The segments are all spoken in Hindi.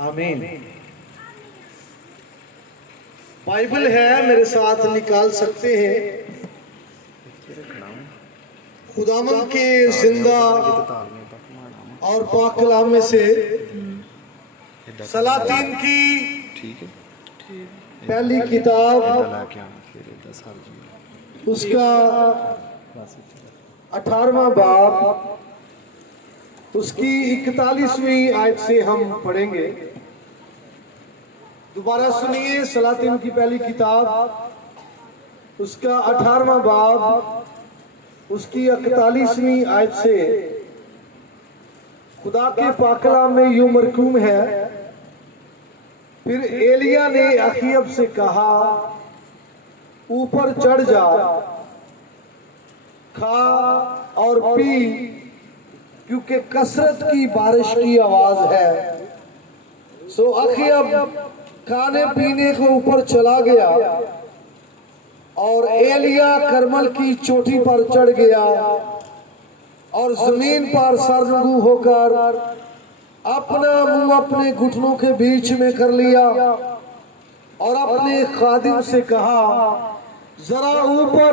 आमीन। बाइबल है, मेरे साथ निकाल सकते हैं। खुदावंद के जिंदा और पाक कलाम में से सलातीन की पहली किताब उसका 18वां बाब उसकी 41वीं आयत से हम पढ़ेंगे। दोबारा सुनिए, सलातीन की पहली किताब उसका 18वां बाब उसकी 41वीं आयत से खुदा के पाक कलाम में यूं मरकूम है, फिर एलिया ने अखीयब से कहा, ऊपर चढ़ जा, खा और पी, क्योंकि कसरत की बारिश की आवाज है। सो अखीयब खाने पीने को ऊपर चला गया और एलिया करमल की चोटी पर चढ़ गया और जमीन पर सरजू होकर अपना मुंह अपने घुटनों के बीच में कर लिया और अपने खादिम से कहा, जरा ऊपर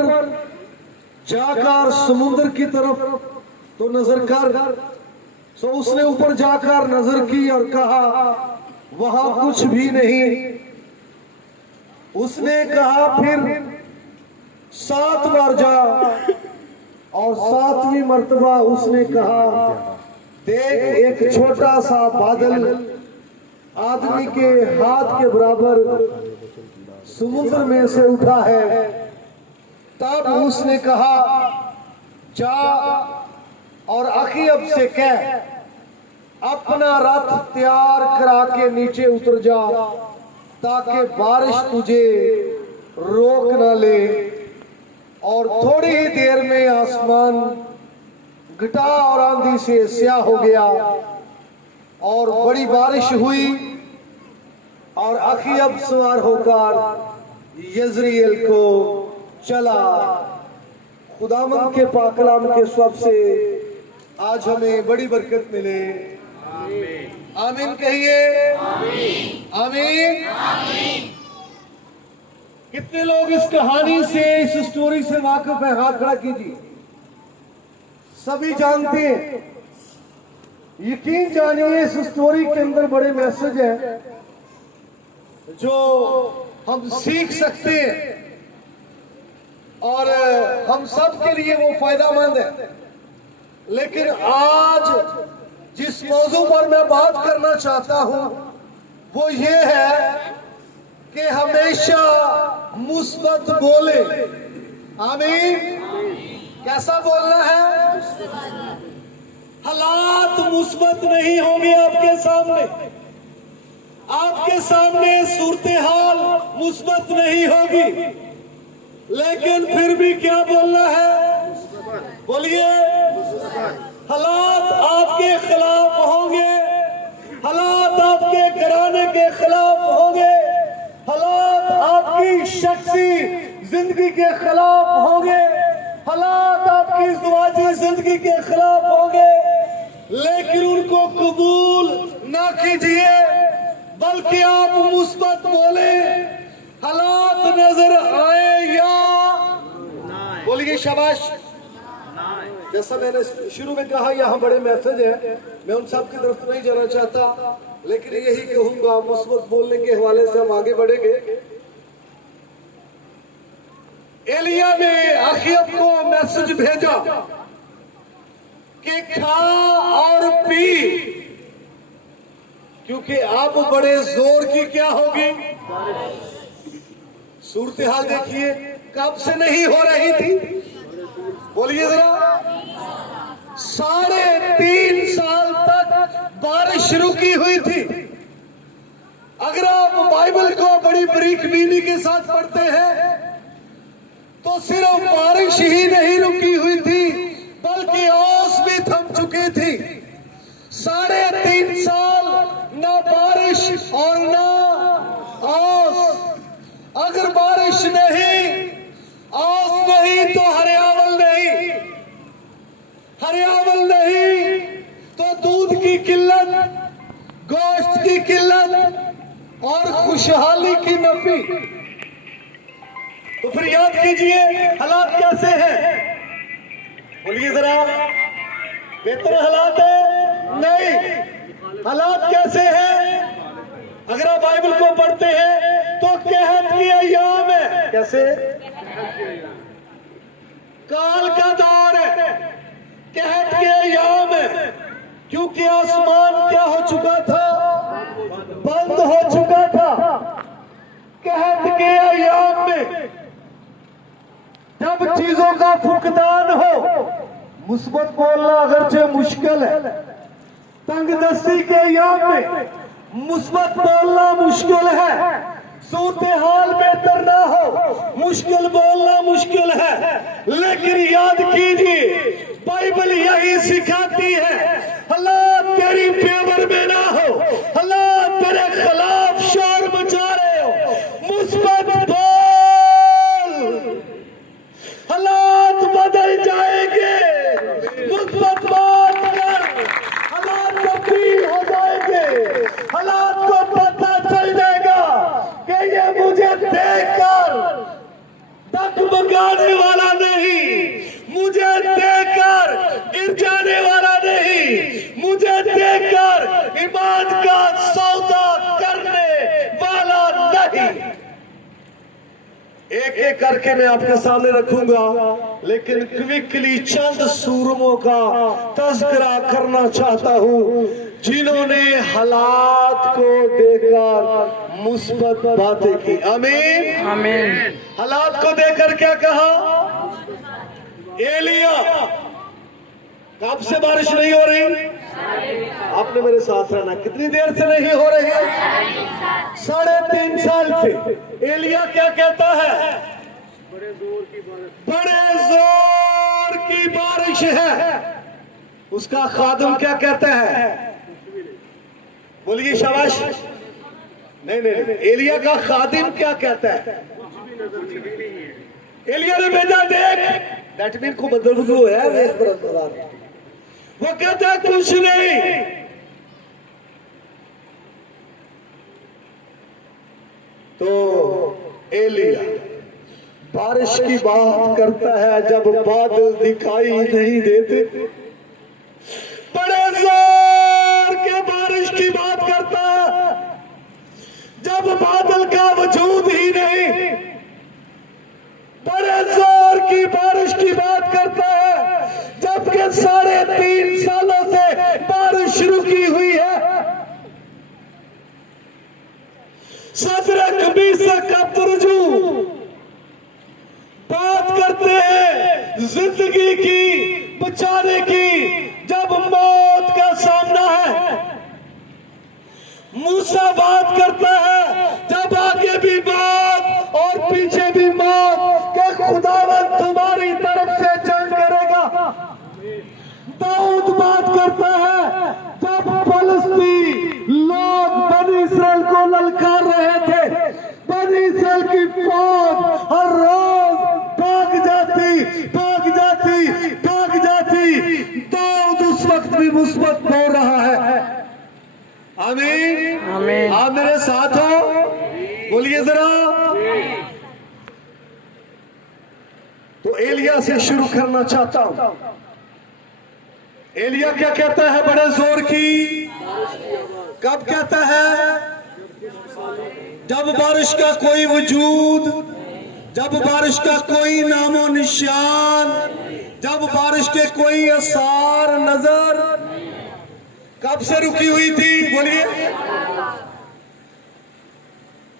जाकर समुद्र की तरफ तो नजर कर। सो उसने ऊपर जाकर नजर की और कहा, वहां कुछ भी नहीं। उसने कहा, फिर 7 बार जा, और 7वीं मर्तबा उसने कहा, देख, एक छोटा सा बादल आदमी के हाथ के बराबर समुद्र में से उठा है। तब उसने कहा, जा और अखीयब से कह, अपना रथ तैयार करा के नीचे उतर जा, ताकि बारिश तुझे रोक न ले। और थोड़ी ही देर में आसमान घटा और आंधी से स्याह हो गया और बड़ी बारिश हुई और अखीयब सवार होकर यजरीएल को चला। खुदावंद के पाक कलाम के सब से आज हमें बड़ी बरकत मिले। आमीन कहिए। आमीन। कितने लोग इस कहानी से, इस स्टोरी से वाकिफ है? हाथ खड़ा कीजिए। सभी जानते हैं। यकीन जानिए, इस स्टोरी के अंदर बड़े मैसेज हैं जो हम सीख सकते हैं और हम सब के लिए वो फायदेमंद है। लेकिन आज जिस मौजू पर मैं बात करना चाहता हूं वो ये है कि हमेशा मुस्बत बोले। आमीन। कैसा बोलना है? हालात मुस्बत नहीं होंगे आपके सामने, आपके सामने सूरत हाल मुस्बत नहीं होगी, लेकिन फिर भी क्या बोलना है? बोलिए। हालात आपके खिलाफ होंगे, हालात आपके घराने के खिलाफ होंगे, हालात आपकी शख्सी जिंदगी के खिलाफ होंगे, हालात आपकी ज़वाजी जिंदगी के खिलाफ होंगे, लेकिन उनको कबूल ना कीजिए, बल्कि आप मुस्बत बोले। हालात नजर आए या बोलिए शाबाश। जैसा मैंने शुरू में कहा, यहाँ बड़े मैसेज है, मैं उन सब की तरफ नहीं जाना चाहता, लेकिन यही कहूंगा, मुस्बत बोलने के हवाले से हम आगे बढ़ेंगे। एलिया ने अखीयब को मैसेज भेजा कि खा और पी, क्योंकि अब बड़े जोर की क्या होगी? सूरत हाल देखिए, कब से नहीं हो रही थी? बोलिए जरा। 3.5 साल तक बारिश रुकी हुई थी। अगर आप बाइबल को बड़ी बारीक बीनी के साथ पढ़ते हैं तो सिर्फ बारिश ही नहीं रुकी हुई थी, बल्कि ओस भी थम चुकी थी। 3.5 साल ना बारिश और ना ओस। अगर बारिश नहीं, ओस नहीं, तो हरियावल नहीं, हरियावल नहीं तो दूध की किल्लत, गोश्त की किल्लत और खुशहाली की नफी। तो फिर याद कीजिए हालात कैसे हैं, बोलिए जरा। बेहतर हालात है? नहीं। हालात कैसे हैं? अगर आप बाइबल को पढ़ते हैं तो कहत की अय्याम है। कैसे? काल का दौर है, कहत के अय्याम है, क्योंकि आसमान क्या हो चुका था? बंद हो चुका था। कहत के अय्याम में जब चीजों का फुकदान हो, मुस्बत बोलना अगरचे मुश्किल है, तंगदस्ती के अय्याम में मुस्बत बोलना मुश्किल है, सूरत हाल बेहतर ना हो, मुश्किल बोलना मुश्किल है। लेकिन याद कीजिए बाइबल यही सिखाती है, हालात तेरी फेवर में ना हो, हालात तेरे खिलाफ शोर मचा रहे हो, मुस्बत बोल, हालात बदल जाएंगे। मुस्बत बात कर, हालात तब्दील हो जाएंगे। हालात को पता चल जाएगा कि ये मुझे देखकर डगमगाने वाला नहीं, मुझे देखकर गिर जाने वाला नहीं, मुझे देखकर ईमान का सौदा करने वाला नहीं। एक एक करके मैं आपके सामने रखूंगा, लेकिन क्विकली चंद सूरमों का तज़किरा करना चाहता हूं जिन्होंने हालात को देखकर मुस्बत बातें की। आमीन आमीन। हालात को देखकर क्या कहा? एलिया, कब से बारिश नहीं हो रही? आपने मेरे साथ रहना, कितनी देर से नहीं हो रही है? 3.5 साल से। एलिया क्या कहता है? बड़े जोर की बारिश है। उसका खादिम क्या कहता है? बोलिए शाबाश। नहीं नहीं नहीं, एलिया का खादिम क्या कहता है? एलिया ने भेजा, देख दैट मीन को बदल है। वो कहता है कुछ नहीं। तो एलिया बारिश की बात करता है जब बादल दिखाई नहीं देते, बड़े जोर के बारिश की बात करता है जब बादल का वजूद ही नहीं, बड़े जोर की बारिश की बात करता है जबकि 3.5 सालों से बारिश शुरू की हुई है। सदरक मीसक अब्दुर्रजू बात करते हैं जिंदगी की, बचाने की, जब मौत का सामना है। मूसा बात करता है जब आगे भी मौत और पीछे भी मौत, के खुदावंद तुम्हारी तरफ से जंग करेगा। दाऊद बात करता है जब फलस्तीन लोग बनी इस्राएल को ललकार रहे थे, बनी इस्राएल की फौज हर रोज भाग जाती भाग जाती भाग जाती, दाऊद उस वक्त भी मुस्बत बोल रहा है। आमीन आमीन। आप मेरे साथ हो, बोलिए जरा। तो एलिया से शुरू करना चाहता हूं। एलिया क्या कहता है? बड़े जोर की कब कहता है? जब बारिश का कोई वजूद, जब बारिश का कोई नामो निशान, जब बारिश के कोई आसार नजर। कब से रुकी हुई थी? बोलिए।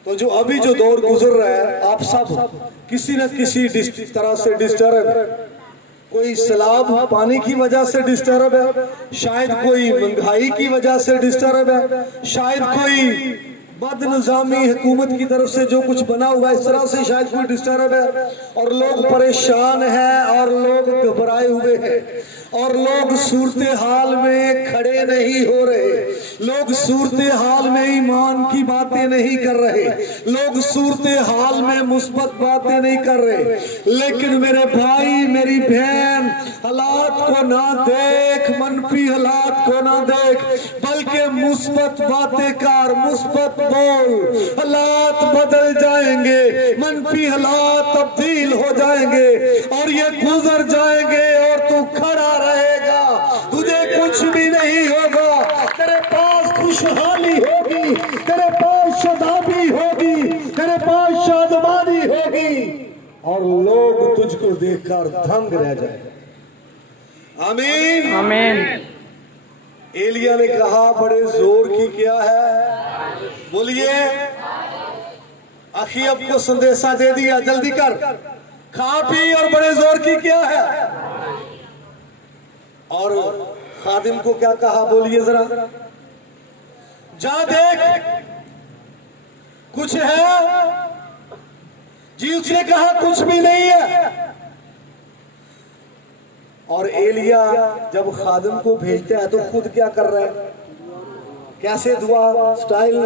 तो जो अभी जो दौर गुजर रहा है, आप सब किसी न किसी तरह से डिस्टर्ब है। कोई सैलाब पानी की वजह से डिस्टर्ब है, शायद कोई महंगाई की वजह से डिस्टर्ब है, शायद कोई बदनिज़ामी हुकूमत की तरफ से जो कुछ बना हुआ है इस तरह से शायद कोई डिस्टर्ब है, और लोग परेशान हैं और लोग घबराए हुए हैं और लोग सूरत हाल में खड़े नहीं हो रहे। लोग सूरत हाल में ईमान की बातें नहीं कर रहे, लोग सूरत हाल में मुस्बत बातें नहीं कर रहे। लेकिन मेरे भाई मेरी बहन, हालात को ना देख, मनफी हालात को ना देख, बल्कि मुस्बत बातें कर, मुस्बत बोल। हालात बदल जाएंगे, मनफी हालात तब्दील हो जाएंगे और ये गुजर जाएंगे और तू खड़ा रहेगा। तुझे कुछ भी नहीं होगा, तेरे पास खुशहाली होगी, तेरे पास शादाबी होगी, तेरे पास शादमानी होगी और लोग तुझको देखकर दंग रह जाएंगे। आमीन आमीन। एलिया ने कहा बड़े जोर की क्या है, बोलिए। अखीब को संदेशा दे दिया, जल्दी कर, खा पी, और बड़े जोर की क्या है। और खादिम को क्या कहा, बोलिए जरा, जा देख कुछ है जी। उसने कहा कुछ भी नहीं है। और एलिया जब खादिम को भेजता है तो खुद क्या कर रहा है, कैसे दुआ स्टाइल,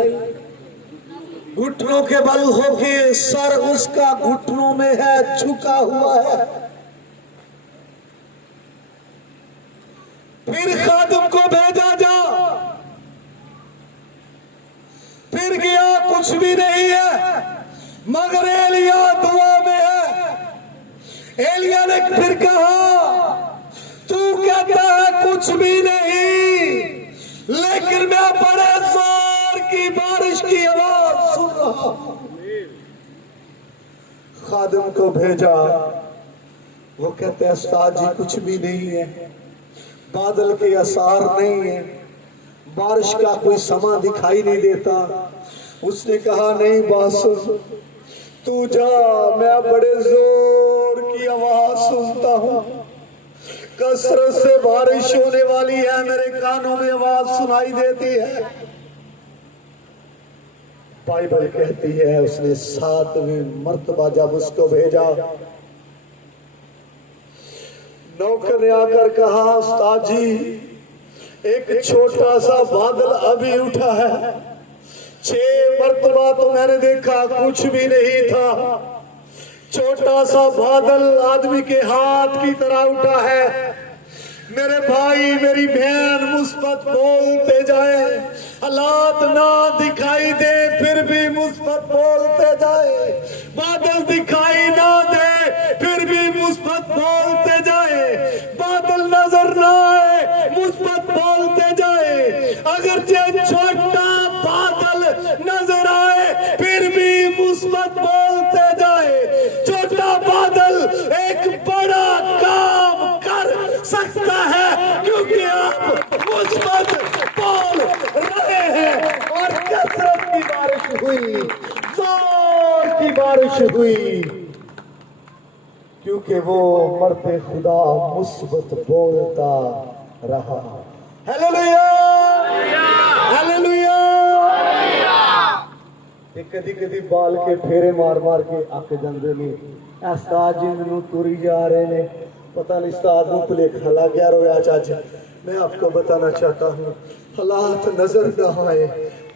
घुटनों के बल होके, सर उसका घुटनों में है, झुका हुआ है। फिर खादिम को भेजा जा, फिर गया, कुछ भी नहीं है, मगर एलिया दुआ में है। एलिया ने फिर कहा, तू कहता है कुछ भी नहीं, लेकिन मैं बड़े जोर की बारिश की आवाज सुन रहा हूं। खादिम को भेजा, वो कहते हैं उस्ताद जी कुछ भी नहीं है, बादल के आसार नहीं है, बारिश का कोई समा दिखाई नहीं देता। उसने कहा नहीं बास, तू जा, मैं बड़े जोर की आवाज सुनता हूं, कसरत से बारिश होने वाली है, मेरे कानों में आवाज सुनाई देती है। बाइबल कहती है उसने 7वीं मर्तबा जब उसको भेजा, नौकर ने आकर कहा उस्ताद जी एक छोटा सा बादल अभी उठा है, 6 मर्तबा तो मैंने देखा कुछ भी नहीं था। छोटा सा बादल आदमी के हाथ की तरह उठा है। मेरे भाई मेरी बहन मुस्बत बोलते जाए, हालात ना दिखाई दे फिर भी मुस्बत बोलते जाए, बादल दिखाई ना दे फिर भी मुस्बत बोलते जाए, बादल नजर ना आए मुस्बत बोलते जाए, अगर छोटा बादल नजर आए फिर भी मुस्बत बोलते जाए। छोटा बादल एक बड़ा काम कर सकता है क्योंकि आप मुस्बत बोल रहे हैं। और कसरत की बारिश हुई, जोर की बारिश हुई, क्योंकि वो मर्द खुदा मुस्बत बोलता रहा। Hallelujah, hallelujah. कदी कदी बाल के फेरे मार मार के अक जाते ने, उस्ताद जी मैनू तुरी जा रहे ने, पता नहीं उस्ताद नूं भुलेखा लग गया रोया चाच। मैं आपको बताना चाहता हूँ, हालात नजर न आए,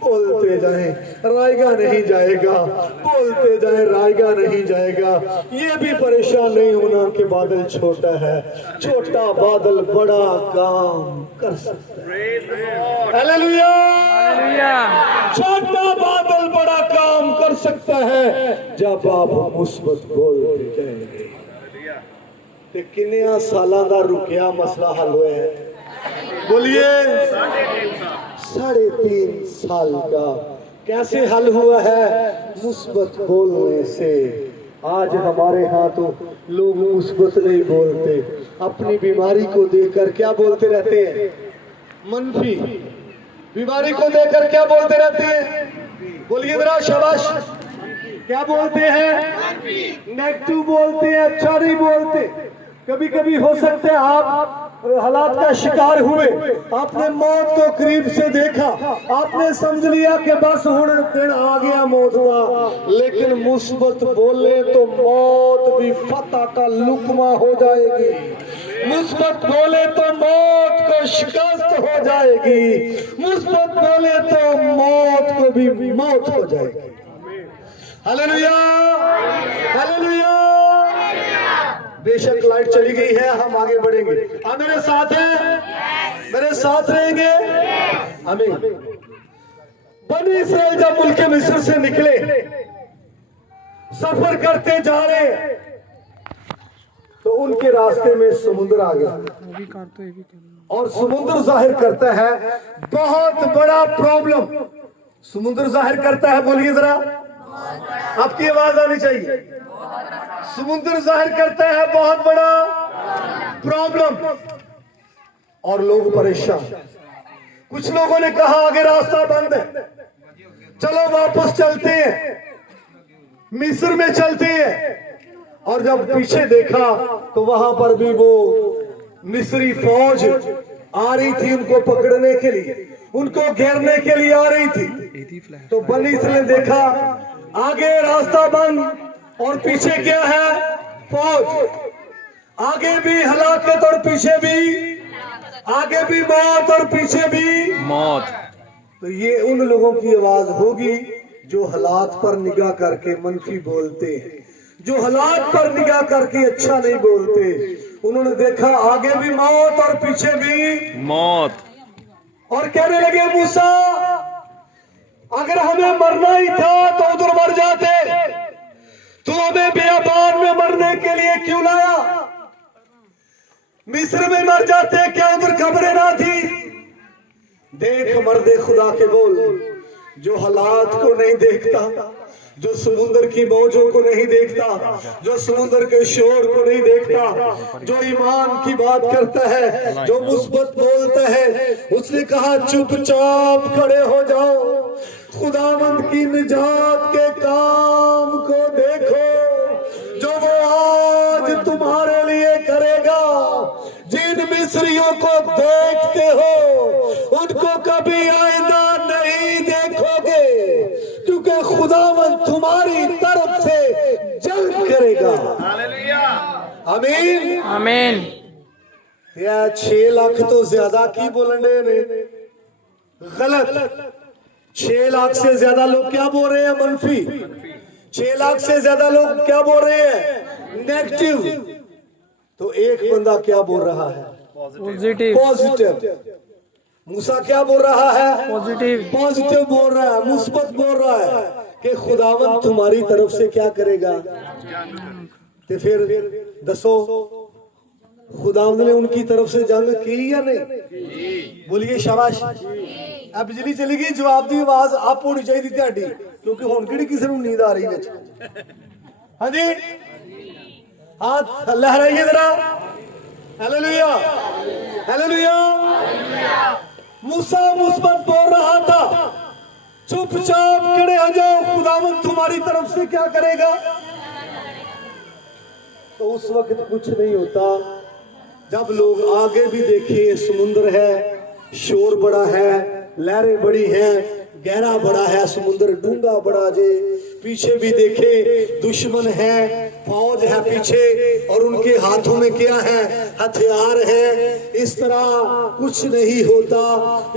बोलते जाए, रायगा नहीं जाएगा, बोलते जाए, रायगा नहीं जाएगा। ये भी परेशान नहीं होना कि बादल छोटा है, छोटा बादल बड़ा काम कर सकता है। हालेलुया, छोटा बादल बड़ा काम कर सकता है जब आप मुस्बत बोलते जाएंगे। ते किन्नियां सालां दा रुकिया मसला हल होया है, बोलिए 3.5 साल का। कैसे हल हुआ है? मुस्बत बोलने से। आज हमारे यहाँ तो लोग मुस्बत नहीं बोलते, अपनी बीमारी को देखकर क्या बोलते रहते हैं? मनफी। बीमारी को देखकर क्या बोलते रहते हैं? बोलिए जरा, शाबाश। क्या बोलते हैं? नेगेटिव बोलते हैं, अच्छा नहीं बोलते। कभी कभी हो सकता है आप हालात का शिकार हुए, आपने मौत को करीब से देखा, आपने समझ लिया कि बस हुण दिन आ गया मौत का, लेकिन मुस्बत बोले तो मौत भी फतह का लुकमा हो जाएगी। मुस्बत बोले तो मौत को शिकस्त हो जाएगी, मुस्बत बोले तो मौत को भी मौत हो जाएगी। Hallelujah, hallelujah. बेशक लाइट चली गई है, हम आगे बढ़ेंगे। आप मेरे साथ हैं, मेरे साथ रहेंगे। आमीन। बनी इस्राएल जब मुल्क मिस्र से निकले, सफर करते जा रहे, तो उनके रास्ते में समुद्र आ गया, और समुद्र जाहिर करता है बहुत बड़ा प्रॉब्लम। समुद्र जाहिर करता है, बोलिए जरा, आपकी आवाज आनी चाहिए। समुद्र जाहिर करता है बहुत बड़ा प्रॉब्लम, और लोग परेशान। कुछ लोगों ने कहा आगे रास्ता बंद है, चलो वापस चलते हैं, मिस्र में चलते हैं। और जब पीछे देखा तो वहां पर भी वो मिस्री फौज आ रही थी, उनको पकड़ने के लिए, उनको घेरने के लिए आ रही थी। तो बनी इसने देखा आगे रास्ता बंद और पीछे क्या है, फौज। आगे भी हलाकत और पीछे भी, आगे भी मौत और पीछे भी मौत। तो ये उन लोगों की आवाज होगी जो हालात पर निगाह करके मनफी बोलते हैं, जो हालात पर निगाह करके अच्छा नहीं बोलते। उन्होंने देखा आगे भी मौत और पीछे भी मौत, और कहने लगे मूसा, अगर हमें मरना ही था तो उधर मर जाते, तू हमें बियाबान में मरने के लिए क्यों लाया? मिस्र में मर जाते, क्या उधर कब्रें ना थी? देख मर्दे खुदा के बोल, जो हालात को नहीं देखता, जो समुद्र की मौजों को नहीं देखता, जो समुद्र के शोर को नहीं देखता, जो ईमान की बात करता है, जो मुस्बत बोलता है, उसने कहा चुपचाप खड़े हो जाओ, खुदावंद की निजात के काम को देखो, जो वो आज तुम्हारे लिए करेगा। जिन मिस्रियों को देखते हो उनको कभी आइंदा नहीं देखोगे, क्योंकि खुदावंद तुम्हारी तरफ से जंग करेगा। आमीन, आमीन। या 6 लाख तो ज्यादा की बोलने ने गलत। 6 लाख से ज्यादा लोग क्या बोल रहे हैं, मनफी। 6 लाख से ज्यादा लोग क्या बोल रहे हैं, नेगेटिव। तो एक बंदा क्या बोल रहा है, पॉजिटिव। पॉजिटिव। मूसा क्या बोल रहा है, पॉजिटिव। पॉजिटिव बोल रहा है, मुस्बत बोल रहा है कि खुदावंद तुम्हारी तरफ से क्या करेगा। तो फिर दसो, खुदावंद ने उनकी तरफ से जंग की या नहीं? बोलिए शाबाश। अब बिजली चली गई, जवाब दी आवाज आप होनी चाहिए ਤੁਹਾਡੀ, क्योंकि हुण किहड़ी किसी को नींद आ रही है। हाँ जी, हाथ लहराइए जरा। Hallelujah, hallelujah. मूसा मुस्बत बोल रहा था, चुपचाप खड़े हो जाओ, खुदावंद तुम्हारी तरफ से क्या करेगा। तो उस वक्त कुछ नहीं होता। जब लोग आगे भी देखे समुद्र है, शोर बड़ा है, लहरें बड़ी हैं, गहरा बड़ा है समुद्र, डूंगा बड़ा जे, पीछे भी देखे दुश्मन है, फौज है पीछे, और उनके हाथों में क्या है, हथियार है। इस तरह कुछ नहीं होता।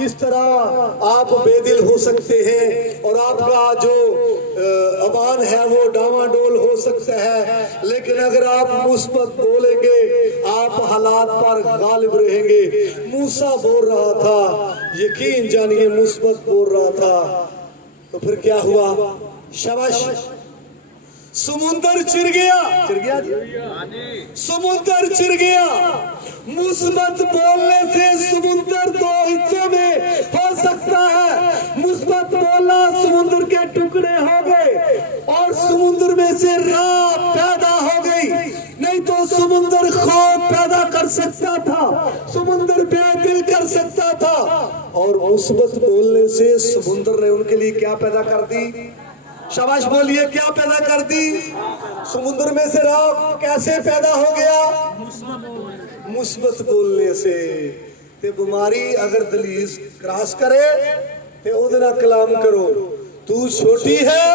इस तरह आप बेदिल हो सकते हैं और आपका जो अमान है वो डामाडोल हो सकता है, लेकिन अगर आप मुस्बत बोलेंगे आप हालात पर गालिब रहेंगे। मूसा बोल रहा था, यकीन जानिए मुस्बत बोल रहा था। तो फिर क्या हुआ, शाबाश, समुंदर चिर गया, चिर गया, समुंदर चिर गया। मुस्बत बोलने से समुंदर 2 हिस्सों में हो सकता है। मुस्बत बोला, समुंदर के टुकड़े हो गए और समुंदर में से रात पैदा हो गई। नहीं तो समुंदर खौफ पैदा कर सकता था, समुंदर बेदिल कर सकता था। और मुस्बत बोलने से समुंदर ने उनके लिए क्या पैदा कर दी, शाबाश बोलिए, क्या पैदा कर दी। समुद्र में से रात कैसे पैदा हो गया, मुस्बत बोलने से। ते बीमारी अगर दलीज क्रॉस करे ते ओदे नाल कलाम करो, तू छोटी है,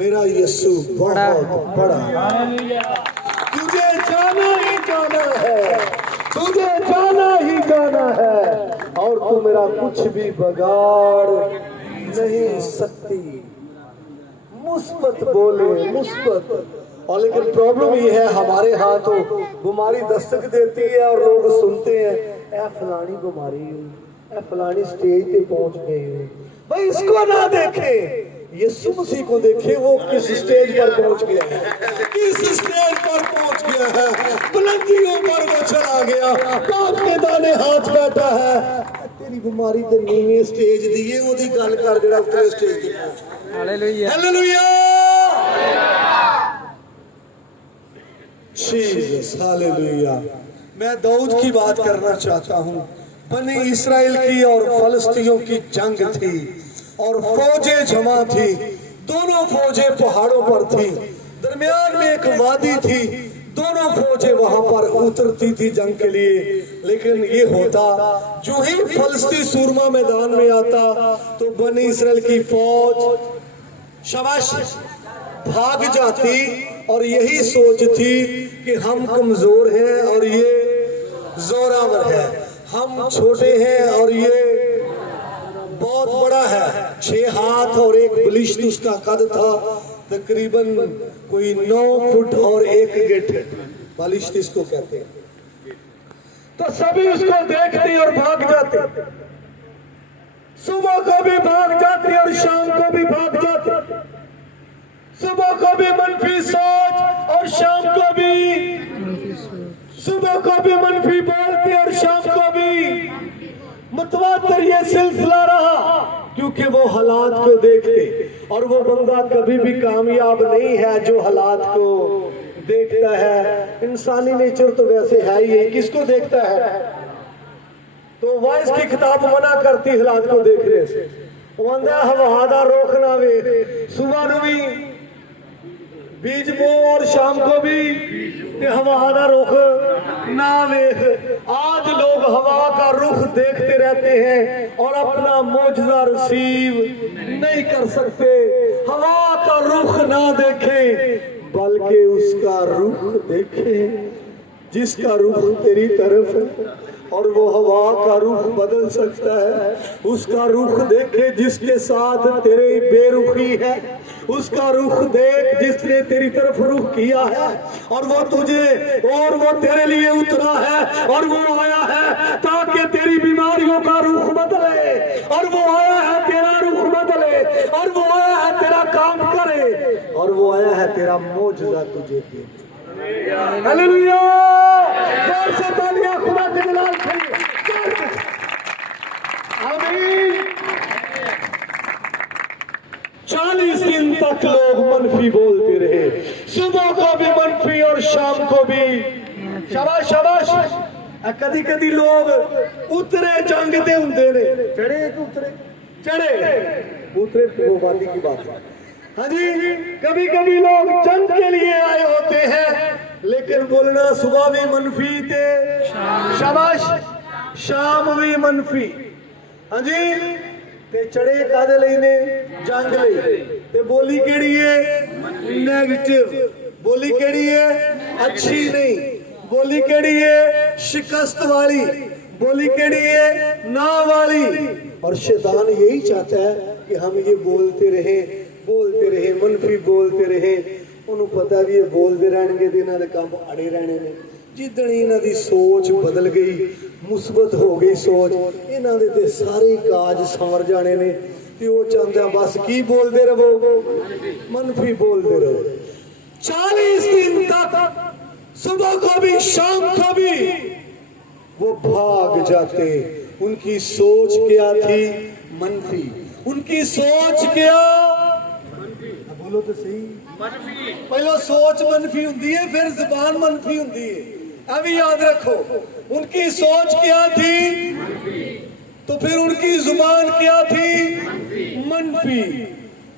मेरा यीशु बहुत बड़ा है। तुझे जाना ही जाना है, तुझे जाना ही जाना है, और तू मेरा कुछ भी बिगाड़ नहीं सकती। मुस्बत बोले, मुस्बत। और लेकिन प्रॉब्लम ये है, हमारे यहाँ तो बीमारी दस्तक देती है और लोग सुनते हैं, ए फलानी बीमारी हुई, ए फलानी स्टेज पे पहुंच गई हुई। भाई इसको ना देखे, यीशु मसीह को देखे, वो किस स्टेज पर पहुंच गया है, किस स्टेज पर पहुंच गया है, बुलंदियों पर वो चला गया, पाप के दाने हाथ बैठा है। तेरी बीमारी ते नीवें स्टेज दी है, ओदी गल कर जेड़ा उतरे स्टेज ते पहुंच। Hallelujah, hallelujah, Jesus, hallelujah. मैं दाऊद की बात करना चाहता हूँ। बनी इस्राएल की और फलस्तियों की जंग थी और फौजें जमा थी, दोनों फौजें पहाड़ों पर थी, दरमियान में एक वादी थी, दोनों फौजें वहां पर उतरती थी जंग के लिए। लेकिन ये होता, जो ही फलस्ती सूरमा मैदान में आता तो बनी इस्राएल की फौज शाबाश भाग जाती और यही सोच थी कि हम कमजोर हैं और ये जोरावर है, हम छोटे हैं और ये बहुत बड़ा है। 6 हाथ और 1 बलिष्ठ उसका कद था, तकरीबन कोई 9 फुट और 1 गिट बलिष्ठ इसको कहते हैं। तो सभी उसको देखते और भाग जाते, सुबह को भी भाग जाते और शाम को भी भाग जाते, सुबह को भी मनफी सोच और शाम को भी, सुबह को भी मनफी बोलते और शाम को भी। मुतवातर ये सिलसिला रहा, क्योंकि वो हालात को देखते, और वो बंदा कभी भी कामयाब नहीं है जो हालात को देखता है। इंसानी नेचर तो वैसे है ही, किसको देखता है? तो वाइस की किताब मना करती हालात को देखने से। वो आंदा हवा दा रोक ना वे, सुबह ਨੂੰ भी बीज बो और शाम को भी हवा का रुख ना वेख। आज लोग हवा का रुख देखते रहते हैं और अपना मौजज़ा रिसीव नहीं कर सकते। हवा का रुख ना देखें बल्कि उसका रुख देखें जिसका रुख तेरी तरफ है, और वो हवा का रुख बदल सकता है। उसका रुख देखे जिसके साथ तेरी बेरुखी है, उसका रुख देख जिसने तेरी तरफ रुख किया है, और वो तुझे और वो तेरे लिए उतरा है, और वो आया है ताकि तेरी बीमारियों का रुख बदले, और वो आया है तेरा रुख बदले, और वो आया है तेरा काम करे, और वो आया है तेरा मौजज़ा तुझे दे। हालेलुया, जोर से तालियां खुदा के जलाल के लिए। आमीन। 40 दिन तक लोग मनफी बोलते रहे, सुबह को भी मनफी और शाम को भी। शाबाश शाबाश। कदी कदी लोग उतरे जंगते होंगे ने, चढ़े उतरे चढ़े उतरे, वो वादी की बात है। हाँ जी, कभी कभी लोग जंग के लिए आए होते हैं, लेकिन बोलना सुबह भी मनफी थे, शाबाश, शाम भी मनफी। हाँ जी, ते चढ़े कादे लई ने, जंग लई, ते बोली केड़ी है? नेगेटिव। बोली केड़ी है? अच्छी नहीं। बोली केड़ी है? शिकस्त वाली। बोली केड़ी है? ना वाली। और शैतान यही चाहता है कि हम ये बोलते रहे, मनफी बोलते रहे। उन्होंने पता भी है बोलते रहने के इन्होंने काम अड़े रहने ने। जिदन इन्हों की सोच बदल गई, मुस्बत हो गई सोच, इन्हों के सारे काज संवर जाने ने। तो वो चाहता बस की बोलते रहो, मनफी बोलते रहो। 40 दिन तक सुबह को भी शाम को भी वो भाग जाते। उनकी सोच क्या थी? मनफी। उनकी सोच क्या? बोलो तो सही। पहले सोच मनफी होती है, फिर जुबान मनफी होती है। अभी याद रखो, उनकी सोच क्या थी तो फिर उनकी जुबान क्या थी? मनफी।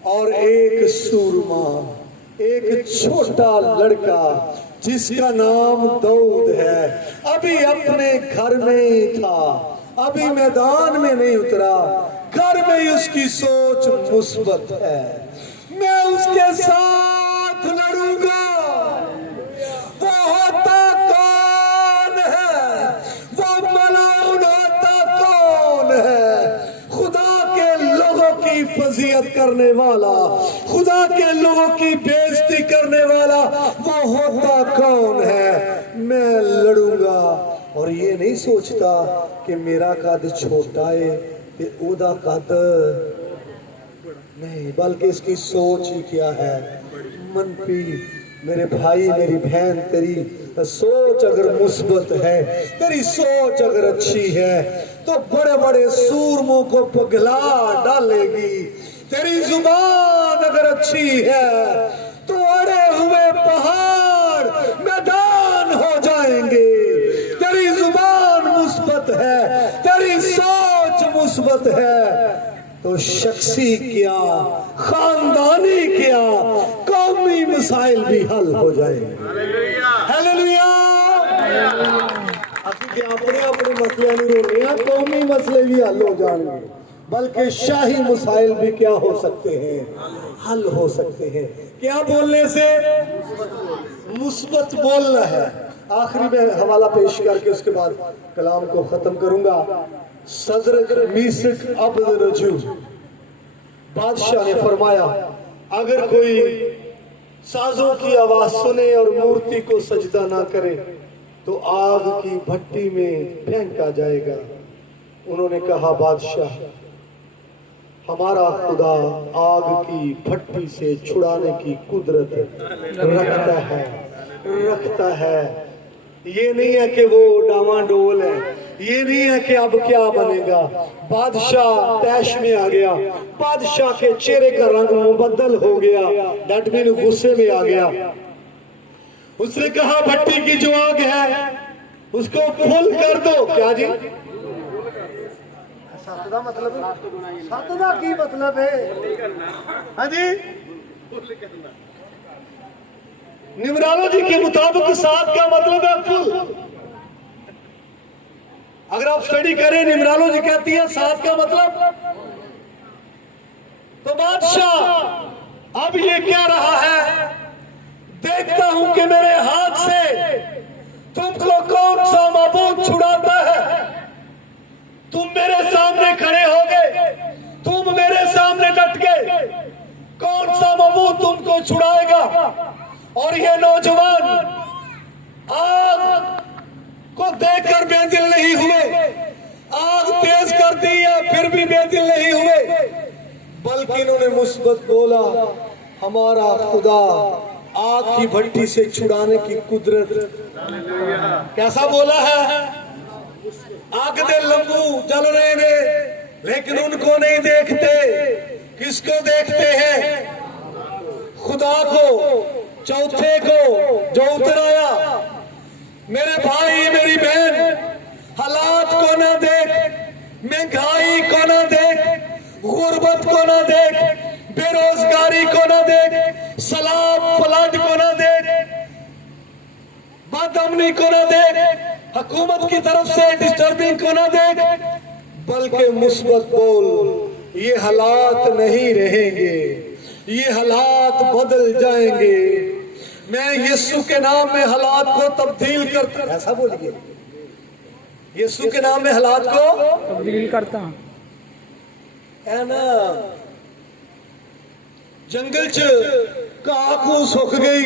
और एक सूरमा, एक छोटा लड़का जिसका नाम दाऊद है। अभी अपने घर में ही था, अभी मैदान में नहीं उतरा, घर में ही उसकी सोच मुस्बत है। मैं उसके साथ लड़ूंगा। वो होता कौन है? वो मलाउन होता कौन है? खुदा के लोगों की फजीयत करने वाला, खुदा के लोगों की बेइज्जती करने वाला, वो होता कौन है? मैं लड़ूंगा। और ये नहीं सोचता कि मेरा कद छोटा है ते ओदा कद नहीं, बल्कि इसकी सोच ही क्या है? मनफी। मेरे भाई मेरी बहन, तेरी सोच अगर मुस्बत है, तेरी सोच अगर अच्छी है, तो बड़े बड़े सूरमों को पिघला डालेगी। तेरी जुबान अगर अच्छी है तो अड़े हुए पहाड़ मैदान हो जाएंगे। तेरी जुबान मुस्बत है, तेरी सोच मुस्बत है, तो शख्सी क्या, खानदानी क्या, कौमी मसाइल भी हल हो जाएंगे। हालेलुया। असि अपने अपने मसले नहीं रोने हैं, कौमी मसले भी हल हो जाएंगे, बल्कि शाही मसाइल भी क्या हो सकते हैं? हल हो सकते हैं। क्या बोलने से? मुस्बत बोलना है। आखिरी में हवाला पेश करके उसके बाद कलाम को खत्म करूंगा। सदर मीसक अब्द रजू बादशाह ने फरमाया, अगर कोई साजों की आवाज सुने और मूर्ति को सजदा ना करे तो आग की भट्टी में फेंका जाएगा। उन्होंने कहा, बादशाह, हमारा खुदा आग की भट्टी से छुड़ाने की कुदरत रखता है। ये नहीं है कि वो डामाडोल है, ये नहीं है कि अब क्या बनेगा। बादशाह तैश में आ गया, बादशाह के चेहरे का रंग मुबद्दल हो गया, दैट मीन गुस्से में आ गया। उसने कहा, भट्टी की जो आग है उसको फुल कर दो। क्या जी? सतदा मतलब, सतदा की मतलब है? हाँ जी, न्यूमरोलॉजी के मुताबिक सात का मतलब है फुल। अगर आप स्टडी करें, न्यूमरोलॉजी कहती है सात का मतलब। तो बादशाह अब ये क्या रहा है? देखता हूं कि मेरे हाथ से तुमको कौन सा माबूद छुड़ाता है। तुम मेरे सामने खड़े हो गए, तुम मेरे सामने डट गए, कौन सा माबूद तुमको छुड़ाएगा? और ये नौजवान आग को देखकर बेदिल नहीं हुए, आग तेज कर दी है फिर भी बेदिल नहीं हुए, बल्कि इन्होंने मुस्बत बोला, हमारा खुदा आग की भट्टी से छुड़ाने की कुदरत। कैसा बोला है? आग दे लंबू जल रहे ने लेकिन उनको नहीं देखते। किसको देखते हैं? खुदा को, चौथे को जो उतराया। मेरे भाई मेरी बहन, हालात को ना देख, महंगाई को ना देख, गुर्बत को ना देख, बेरोजगारी को ना देख, सलाब फ्लड को ना देख, बदअमनी को ना देख, हुकूमत की तरफ से डिस्टर्बिंग को ना देख, बल्कि मुस्बत बोल। ये हालात नहीं रहेंगे, ये हालात बदल जाएंगे। मैं यीशु के नाम में हालात को तब्दील करता, ऐसा बोलिए, यीशु के नाम में हालात को तब्दील करता है ना। जंगल च घाह घू सुख गई,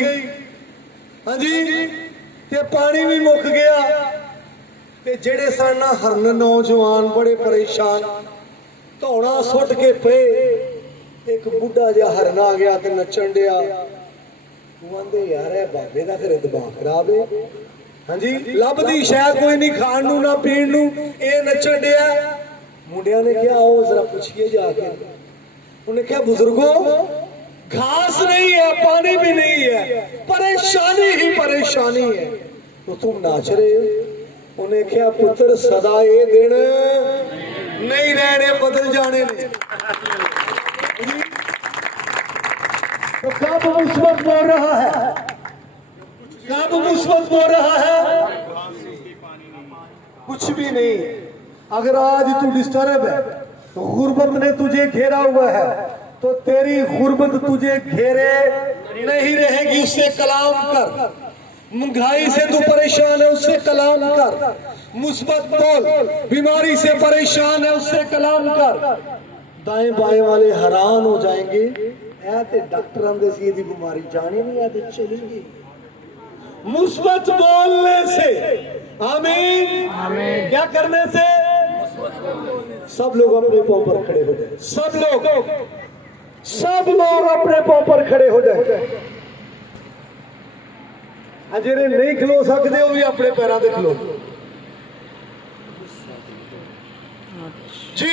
हाँ जी, ते पानी भी मुक गया, ते जेड़े सन हरन नौजवान बड़े परेशान धौड़ा सुट के पे। एक बुढ़ा जिहा हरन आ गया ते नचन दिया। आंदे यार है बाबे का फिर दिमाग खराब है, हाँ जी, लभदी शायद कोई नहीं खाण नू ना पीण नू, ये नचन दिया। मुंडिया ने क्या, आओ जरा पूछिए जाके। उन्हें क्या, बुजुर्गो घास नहीं है, पानी भी नहीं है, परेशानी ही परेशानी है, तो तुम नाच रहे हो। उन्हें क्या, पुत्र सदा ये दिन नहीं रहने, बदल जाने ने। तो कब मुस्बत बोल रहा है? कब मुस्बत बोल रहा है? कुछ भी नहीं। अगर आज तू डिस्टर्ब है, तो गुर्बत ने तुझे घेरा हुआ है, तो तेरी गुर्बत तुझे घेरे नहीं रहेगी। उससे कलाम कर। महंगाई से तू परेशान है, उससे कलाम कर। मुस्बत बोल। बीमारी से परेशान है, उससे कलाम कर। दाएं बाएं वाले हैरान हो जाएंगे, ऐसे डॉक्टर दे सीधी बीमारी जाने नहीं आती चलेगी। मुस्बत बोलने से, आमीन आमीन। क्या करने से? सब लोग अपने पांव पर खड़े हो जाए। सब लोग अपने पांव पर खड़े हो जाए। जेरे नहीं खलो सकते वो भी अपने पैरों से खलो जी।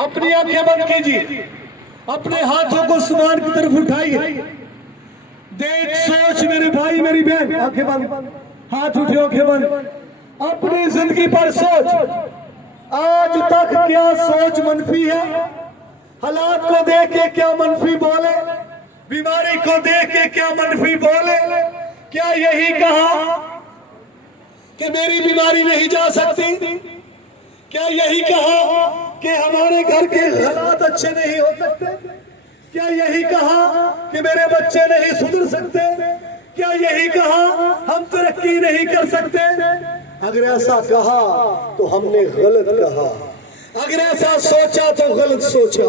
अपनी आंखें बंद कीजिए, अपने हाथों को आसमान की तरफ उठाइए। देख, सोच मेरे भाई मेरी बहन, आंखें बंद, हाथ उठे, आंखें बंद। अपनी जिंदगी पर सोच। आज तक क्या सोच मनफी है? हालात को देख के क्या मनफी बोले? बीमारी को देख के क्या मनफी बोले? क्या यही कहा कि मेरी बीमारी नहीं जा सकती? क्या यही कहा कि हमारे घर के हालात अच्छे नहीं हो सकते? क्या यही कहा कि मेरे बच्चे नहीं सुधर सकते? क्या यही कहा हम तरक्की नहीं कर सकते? अगर ऐसा कहा तो हमने गलत कहा। अगर ऐसा सोचा तो गलत सोचा।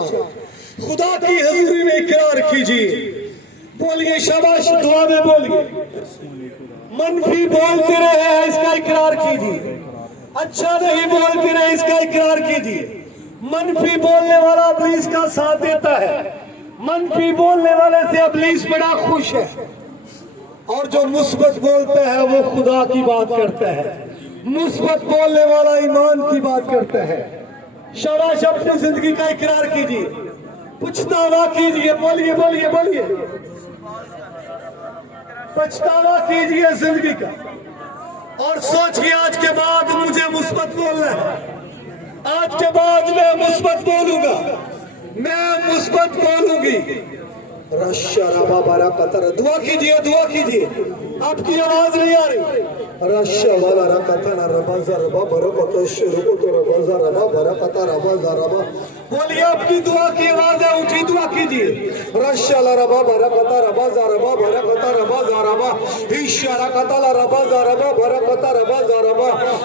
खुदा की हजूरी में इकरार कीजिए। बोलिए शाबाश, दुआ में बोलिए। मनफी बोलते रहे इसका इकरार कीजिए। अच्छा नहीं बोलते रहे इसका इकरार कीजिए। मनफी बोलने वाला इब्लीस का साथ देता है। मनफी बोलने वाले से इब्लीस बड़ा खुश है। और जो मुस्बत बोलता है वो खुदा की बात करता है। मुस्बत बोलने वाला ईमान की बात करता है। शाबाश, अपनी जिंदगी का इकरार कीजिए, पछतावा कीजिए। बोलिए बोलिए बोलिए, पछतावा कीजिए जिंदगी का। और सोचिए आज के बाद मुझे मुस्बत बोलना है। आज के बाद मैं मुस्बत बोलूंगा, मैं मुस्बत बोलूंगी। दुआ कीजिए, दुआ कीजिए। आपकी आवाज नहीं आ रही। बोलिए, आपकी दुआ की आवाज है, उठी दुआ कीजिए।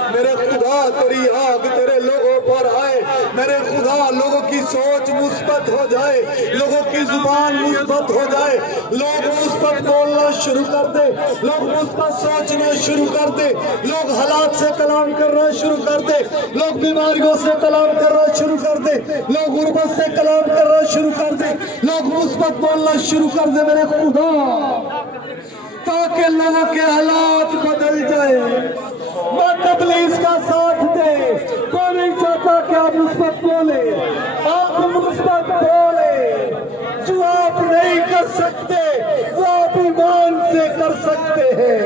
मेरे खुदा तेरी आग तेरे लोगों पर आए। मेरे खुदा लोगों की सोच मुस्बत हो जाए, लोगों की जुबान मुस्बत हो जाए, लोग मुस्बत बोलना शुरू कर दे, लोग मुस्बत सोचना शुरू कर दे, लोग हालात से कलाम करना शुरू कर दे, लोग बीमारियों से कलाम करना शुरू कर दे, लोग गुर्बत से कलाम करना शुरू कर दे, लोग मुस्बत बोलना शुरू कर दे। मेरे खुदा, ताकि लोगों के हालात बदल जाए। मत इब्लीस का साथ दे। कोई नहीं चाहता कि आप मुस्बत बोले, आप मुस्बत बोले। जो आप नहीं कर सकते वो आप ईमान से कर सकते हैं।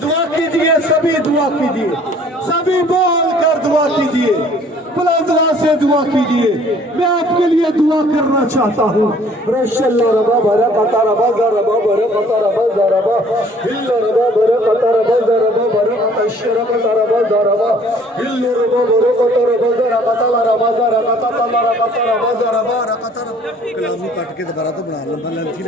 दुआ कीजिए, सभी दुआ कीजिए, सभी बोल कर दुआ कीजिए, बुलंद दुआ से दुआ कीजिए। मैं आपके लिए दुआ करना चाहता हूँ। कलामी कट के दोबारा तो बना लंबा लंची